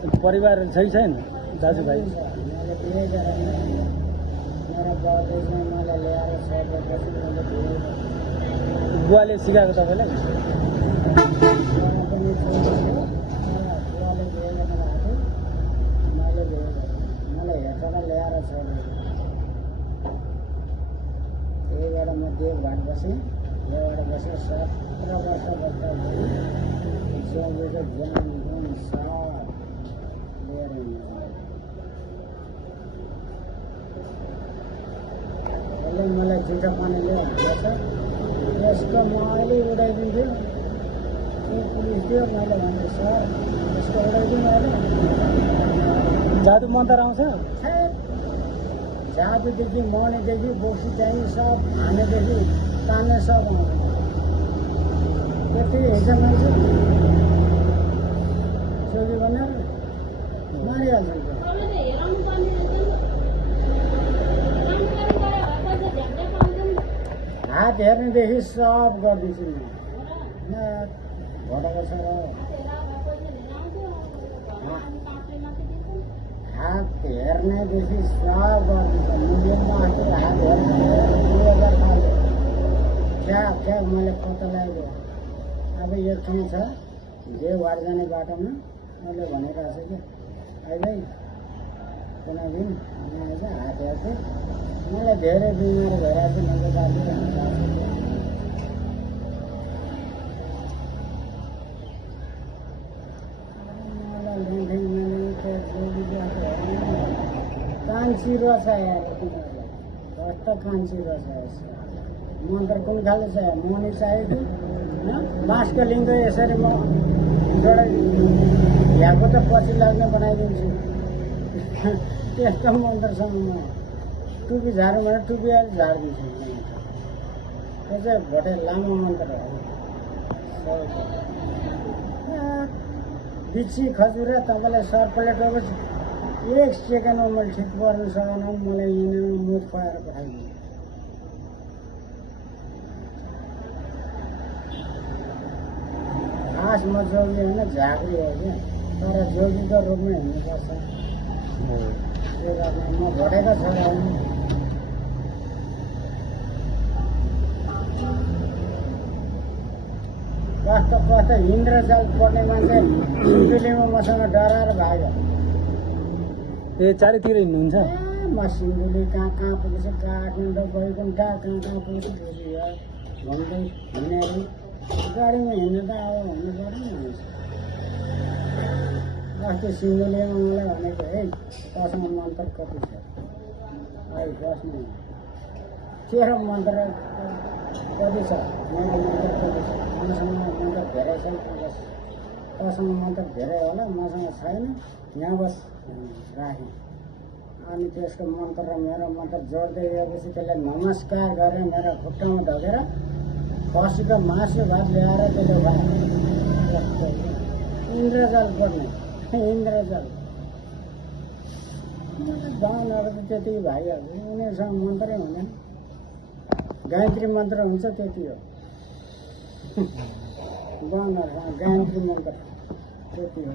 परिवार छैन दाजुभाइ? बुवाले सिकाएको तपाईँलाई? त्यहीबाट म देवघाट बसेँ। यहाँबाट बसेर 17 वर्ष बस्दा ज्ञान गुण सार लिएर यसले मलाई छिटो पानीले हाल्छ। यसको म अहिले उडाइदिन्छु। त्यो पुलिस दियो, मैले भने सर यसको उडाइदिउँ अहिले। जादु मन्त्र आउँछ? जादुदेखि मर्नेदेखि बोक्सी चाहिने सब खानेदेखि तान्ने सब आउँछ। त्यति हिजो मान्छे चोरी बनाएर मारिहाल्छ। हात हेर्नेदेखि सब गरिदिन्छु म। घटाएको छ। हात हेर्नेदेखि सब गरिदिन्छ। मुम्बईमा अस्ति हात हेर्ने 2000 खाले क्या मैले पत्ता लगाएको। अब एकछिन छ देवघाट जाने बाटोमा मैले भनेको छु कि अहिले कुनै दिन आएछ हात हेर्छु। मलाई धेरै बिमारी भइरहेको छु। मैले दाजु कान्छी रहेछ यार। कस्तो कान्छी रहेछ। मन्त्र कुन खाले छ? मनी चाहिएको बाँसको लिङ्ग यसरी म भ्याएको त पछि लाग्ने बनाइदिन्छु। त्यस्तो मन्त्रसँग म टुपी झार्नु भने टुपी अहिले झारिदिन्छु। त्यो चाहिँ भोटे लामो मन्त्र हो। बिच्छी खजुर तपाईँलाई सर्पले टोकेको 1 सेकेन्डमा मैले ठिक पर्नु सकेन। मलाई यहीँ मुख खुवाएर पठाइदिनु। खास म जोगी होइन, झाँक्री हो क्या। तर जोगीको रूपमा हिँड्नुपर्छ। त्यो रातमा म भोटेको छोरा हुँ। कस्तो इन्द्रजाल पढ्ने मान्छे सिन्धुलीमा मसँग डराएर भाग्यो। ए चारैतिर हिँड्नुहुन्छ? म सिन्धुली कहाँ पुगेछ, काठमाडौँ बैकुण्ठ कहाँ पुगेछ भन्दै हिँडेर गाडीमा हिँड्नु त अब हुनु पर्यो नि। अस्ति सिन्धुलीमा मलाई भनेको है तसँग मन्त्र कति छ अहिले बस्नु तेरो मन्त्र कति छ? मेरो मन्त्र कति छ? मसँग मन्त्र धेरै छ। तसँग मन्त्र धेरै होला, मसँग छैन। यहाँ बस राखेँ। अनि त्यसको मन्त्र र मेरो मन्त्र जोड्दै गएपछि त्यसलाई नमस्कार गरेर मेरो खुट्टामा ढकेर खसीको मासु भात ल्याएर त्यसले खायो। इन्द्रजाल पर्ने इन्द्रजाल। गाउँहरू त त्यति भइहाल्छ। उनीहरूसँग मन्त्रै हुँदैन। गायत्री मन्त्र हुन्छ त्यति हो। गाउँहरूसँग गायत्री मन्त्र त्यति हो।